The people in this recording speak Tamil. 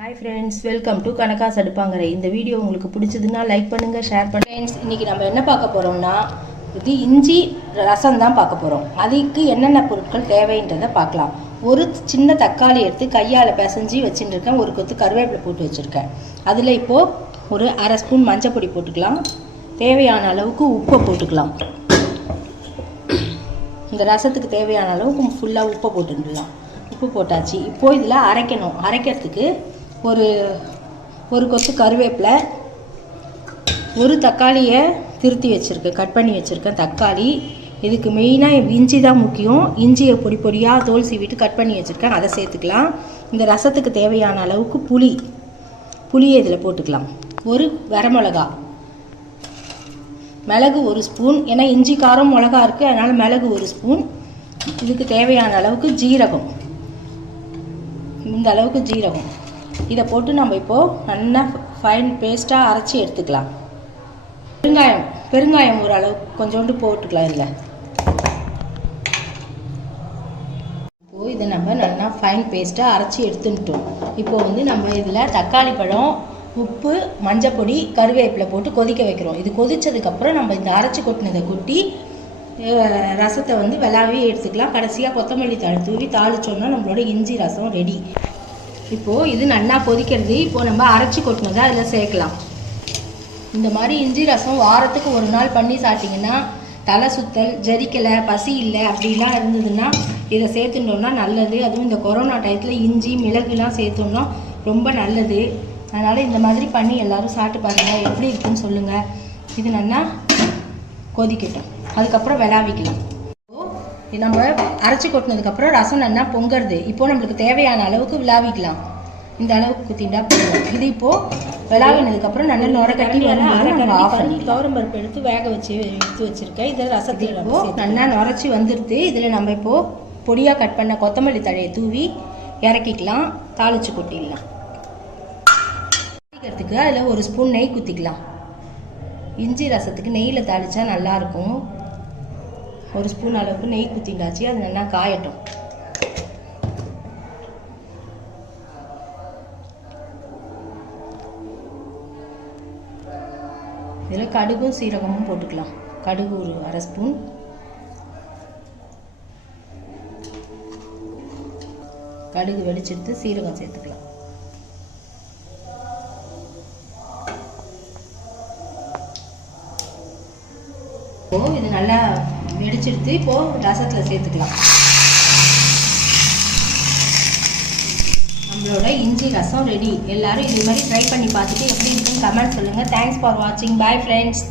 ஹாய் ஃப்ரெண்ட்ஸ் வெல்கம் டு கணக்கா சடுப்பாங்கரை இந்த வீடியோ உங்களுக்கு பிடிச்சதுன்னா லைக் பண்ணுங்கள் ஷேர் பண்ணுங்க. ஃப்ரெண்ட்ஸ் இன்றைக்கி நம்ம என்ன பார்க்க போகிறோம்னா இது இஞ்சி ரசம் தான் பார்க்க போகிறோம் அதுக்கு என்னென்ன பொருட்கள் தேவைன்றதை பார்க்கலாம். ஒரு சின்ன தக்காளி எடுத்து கையால் பிசைஞ்சு வச்சுட்டுருக்கேன். ஒரு கொத்து கருவேப்பிலை போட்டு வச்சுருக்கேன். அதில் இப்போது ஒரு அரை ஸ்பூன் மஞ்சள் பொடி போட்டுக்கலாம். தேவையான அளவுக்கு உப்பை போட்டுக்கலாம். இந்த ரசத்துக்கு தேவையான அளவுக்கு ஃபுல்லாக உப்பை போட்டுடலாம் உப்பு போட்டாச்சு. இப்போது இதில் அரைக்கணும். அரைக்கிறதுக்கு ஒரு ஒரு கொத்து கருவேப்பிலை ஒரு தக்காளியை திருத்தி வச்சுருக்கேன் கட் பண்ணி வச்சுருக்கேன் தக்காளி. இதுக்கு மெயினாக இஞ்சி தான் முக்கியம். இஞ்சியை பொடி பொடியாக தோல் சீவிட்டு கட் பண்ணி வச்சுருக்கேன். அதை சேர்த்துக்கலாம். இந்த ரசத்துக்கு தேவையான அளவுக்கு புளி. புளியை இதில் போட்டுக்கலாம். ஒரு வரமிளகா. மிளகு ஒரு ஸ்பூன். ஏன்னா இஞ்சி காரம் மிளகா இருக்குது அதனால் மிளகு ஒரு ஸ்பூன். இதுக்கு தேவையான அளவுக்கு ஜீரகம். இந்த அளவுக்கு ஜீரகம். இதை போட்டு நம்ம இப்போது நல்லா ஃபைன் பேஸ்ட்டாக அரைச்சி எடுத்துக்கலாம். பெருங்காயம் பெருங்காயம் ஓரளவு கொஞ்சோண்டு போட்டுக்கலாம் இதில். இப்போது இதை நம்ம நல்லா ஃபைன் பேஸ்ட்டாக அரைச்சி எடுத்துட்டோம் இப்போ வந்து நம்ம இதில் தக்காளி பழம் உப்பு மஞ்சப்பொடி கருவேப்பிலை போட்டு கொதிக்க வைக்கிறோம். இது கொதித்ததுக்கப்புறம் நம்ம இந்த அரைச்சி கொட்டினதை கொட்டி ரசத்தை வந்து விளாவே எடுத்துக்கலாம். கடைசியாக கொத்தமல்லி தழை தூவி தாளிச்சோன்னா நம்மளோட இஞ்சி ரசம் ரெடி இப்போது இது நல்லா கொதிக்கிறது இப்போது நம்ம அரைச்சி கொட்டினதை அதில் சேர்க்கலாம். இந்த மாதிரி இஞ்சி ரசம் வாரத்துக்கு ஒரு நாள் பண்ணி சாப்பிட்டிங்கன்னா தலை சுத்தல் ஜரிக்கலை பசி இல்லை அப்படிலாம் இருந்ததுன்னா இதை சேர்த்துட்டோம்னா நல்லது. அதுவும் இந்த கொரோனா டயத்தில் இஞ்சி மிளகுலாம் சேர்த்தோம்னா ரொம்ப நல்லது. அதனால் இந்த மாதிரி பண்ணி எல்லாரும் சாப்பிட்டு பாருங்கள் எப்படி இருக்குன்னு சொல்லுங்கள் இது நல்லா கொதிக்கட்டும். அதுக்கப்புறம் விளாவிக்கலாம். நம்ம அரைச்சி கொட்டினதுக்கப்புறம் ரசம் நல்லா பொங்கறது. இப்போ நம்மளுக்கு தேவையான அளவுக்கு விளாவிக்கலாம் இந்த அளவுக்கு குத்திண்டா போதும். இது இப்போ விளாவினதுக்கப்புறம் நல்லா நுர கட்டி ஆஃப் பண்ணி துவரம் பருப்பு எடுத்து வேக வச்சு எடுத்து வச்சிருக்கேன். இதில் ரசத்தை இப்போ நல்லா நுரைச்சி வந்துடுது இதில் நம்ம இப்போ பொடியாக கட் பண்ண கொத்தமல்லி தழையை தூவி இறக்கிக்கலாம். தாளிச்சு கொட்டிடலாம். தாளிக்கிறதுக்கு அதில் ஒரு ஸ்பூன் நெய் குத்திக்கலாம். இஞ்சி ரசத்துக்கு நெய்யில் தாளிச்சா நல்லாயிருக்கும் ஒரு ஸ்பூன் அளவுக்கு நெய் குத்திண்டாச்சு அது நல்லா காயட்டும். இதில் கடுகும் சீரகமும் போட்டுக்கலாம். கடுகு ஒரு அரை ஸ்பூன். கடுகு வெடிச்செடுத்து சீரகம் சேர்த்துக்கலாம். இது நல்லா வெடிச்செடுத்து இப்போ ரசத்தில் சேர்த்துக்கலாம். நம்மளோட இஞ்சி ரசம் ரெடி எல்லாரும் இது மாதிரி ட்ரை பண்ணி பார்த்துட்டு எப்படி இருக்குன்னு கமெண்ட் சொல்லுங்கள் தேங்க்ஸ் ஃபார் வாட்சிங் பாய் ஃப்ரெண்ட்ஸ்